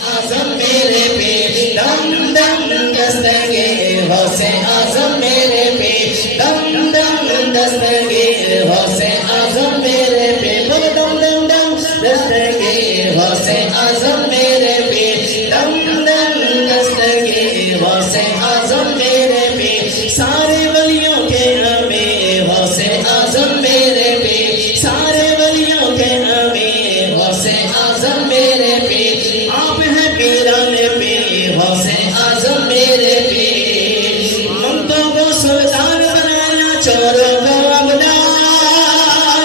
आजम मेरे पे दम दम दस्तगे गौसे आजम मेरे पे दम दम दस्तगे गौसे आजम मेरे पे बोल दम दम दम दस्तगे गौसे आजम मेरे पे दम दम दस्तगे गौसे आजम मेरे पे सारे वलियों के अमीर गौसे आजम मेरे पे सारे वलियों के अमीर गौसे आजम मेरे पे आप हैं पीराने पे गौसे आजम मेरे पे मंतों को सुल्तान बनाया चोरों को अबदार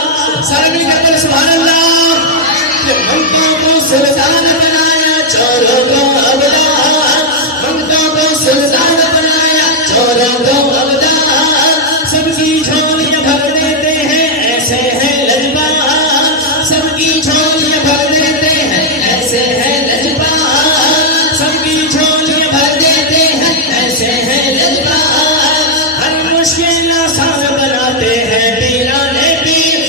सारे मिलकर सुभान अल्लाह मंतों को सुल्तान बनाया चोरों को अबदार मंतों को सुल्तान बनाया चोरों को अबदार सबकी झोलियां भर देते हैं ऐसे हैं लजपाल सबकी झोलियां भर देते हैं ऐसे हैं लजपाल सबकी झोलियां भर देते हैं ऐसे हैं लजपाल हर मुश्किल आसान बनाते हैं पीराने पीर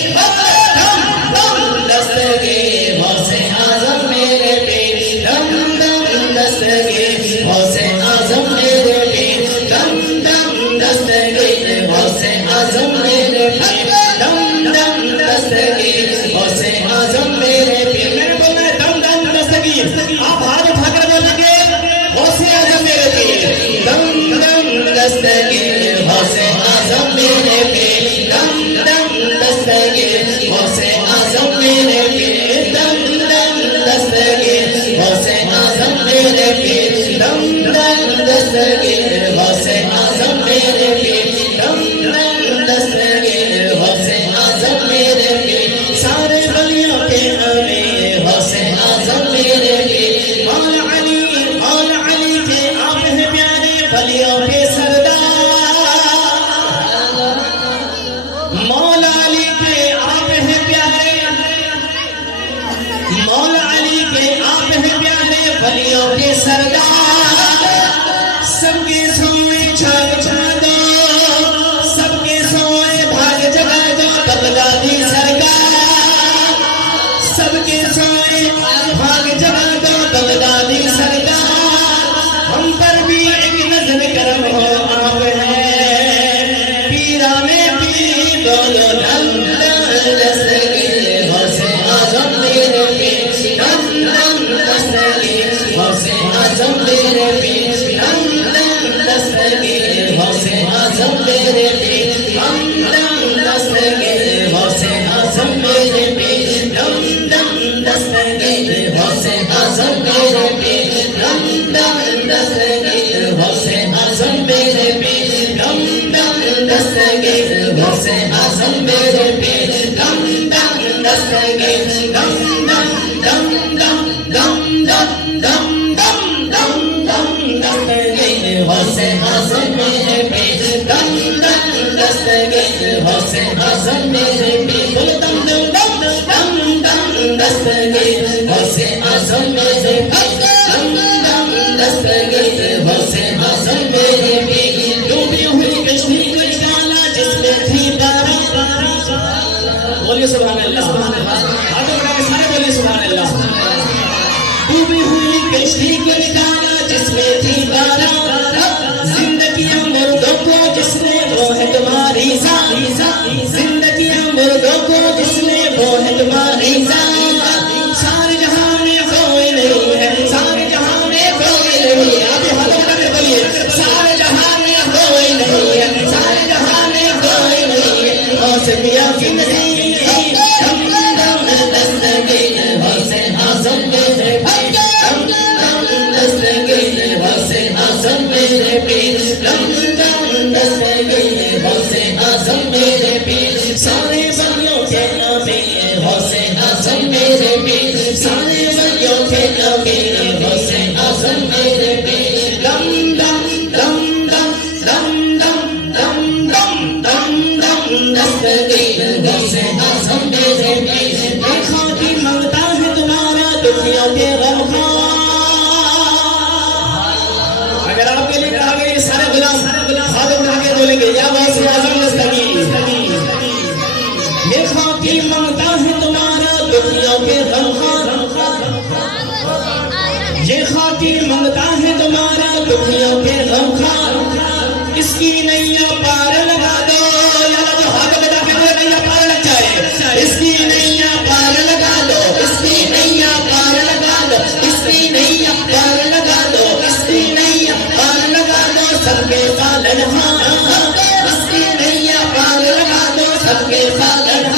दम दम दस्तगे गौसे आजम मेरे पे दम दम दस्तगे गौसे आजम मेरे पे दम दम दस्तगे गौसे आजम मेरे पे दम दम दस्तगे गौसे आजम मेरे पे मैंने बोला दम दम दस्तगी आप हाथ उठाकर बोलेंगे गौसे आजम मेरे पे दम दम दस्तगी गौसे आजम मेरे पे दम दम दस्तगी गौसे आजम मेरे पे दम दम दस्तगी गौसे आजम मेरे पे दम दम दस्तगी गौसे आजम मेरे पे दम दम दस्तगी गौसे आजम मेरे पे सारे वलियों के अमीर गौसे आजम मेरे पे मौला अली के आप हैं प्यारे वलियों के सरदार मौला अली के आप हैं प्यारे मौला अली के आप हैं प्यारे वलियों के सरदार सबके सोए छाग छा दो सबके सोए भाग जगा दो बगदादी सरकार सबके सोए भाग जगा दो बगदादी सरकार हम पर भी एक नजर करम हो आप हैं पीराने पीर बोलो दम दम दस्तगी गौसे आजम मेरे पे दम दम दस्तगी गौसे आजम मेरे पे दम दम दस्तगी गौसे आजम मेरे पे दम दम दस्तगी गौसे आजम मेरे पे दम दम दस्तगी गौसे आजम मेरे पे दम दम दस्तगी गौसे आजम मेरे पे दम दम दस्तगी गौसे आजम मेरे पे दम दम दस्तगी दम दम दम दम दम दम दम दम दम दम दस्तगी गौसे आजम मेरे पे दम दम दस्तगी गौसे आजम मेरे पे बोल दम दम दम दम दम दस्तगी गौसे आजम मेरे पे दम दम दस्तगी गौसे आजम मेरे पे डूबी हुई कश्ती को निकाला जिसमें थी बारा बोलिए सुभान अल्लाह हाथ उठा के सारे बोलिए सुभान अल्लाह डूबी हुई कश्ती को निकाला जिसमें थी बारा जिंदगी मुर्दों को जिसने वो है तुम्हारी जिंदगी मुर्दों को जिसने वो है तुम्हारी सारे जहां में कोई नहीं है सारे जहां में कोई नहीं है आप हाथ उठा के बोलिए सारे जहां में कोई नहीं है सारे जहां में कोई नहीं है गौसे पिया की नसीब दम दम दस्तगी गौसे आजम मेरे पे दम दम दस्तगी गौसे आजम मेरे पे दम दम दस्तगी गौसे आजम मेरे पे सारे वलियों के अमीर गौसे आजम मेरे पे सारे वलियों के अमीर गौसे आजम मेरे पे दम दम दम दम दम दम दम दम दम दम दस्तगी गौसे आजम मेरे पे देखो कि मंगता है तुम्हारा दुखियों के गमखार अगर आपके लिए कहा गया सारे गुलाम हाथ उठा के बोलेंगे या गौसे आजम दस्तगी देखो कि मंगता है तुम्हारा दुखियों के गमखार ये बाकी मंगता है तुम्हारा दुखियों के गम खा इसकी नैया पार लगा दो यार जो हाथ बजा के बोले नैया पार लग जाए इसकी नैया पार लगा दो इसकी नैया पार लगा दो इसकी नैया पार लगा दो इसकी नैया पार लगा दो सबके पालन इसकी नैया पार लगा दो सबके पालन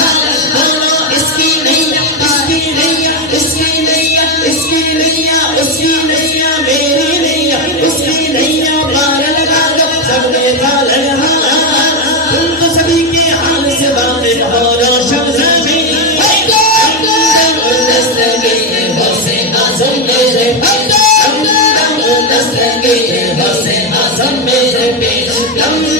इसकी नैया इसकी नैया इसकी नैया इसकी नैया उसकी नैया मेरी नैया उसकी नैया पार लगा दो सबके पालन तुम तो सभी के हाल से वाकिफ हो रोशन ज़मीं हम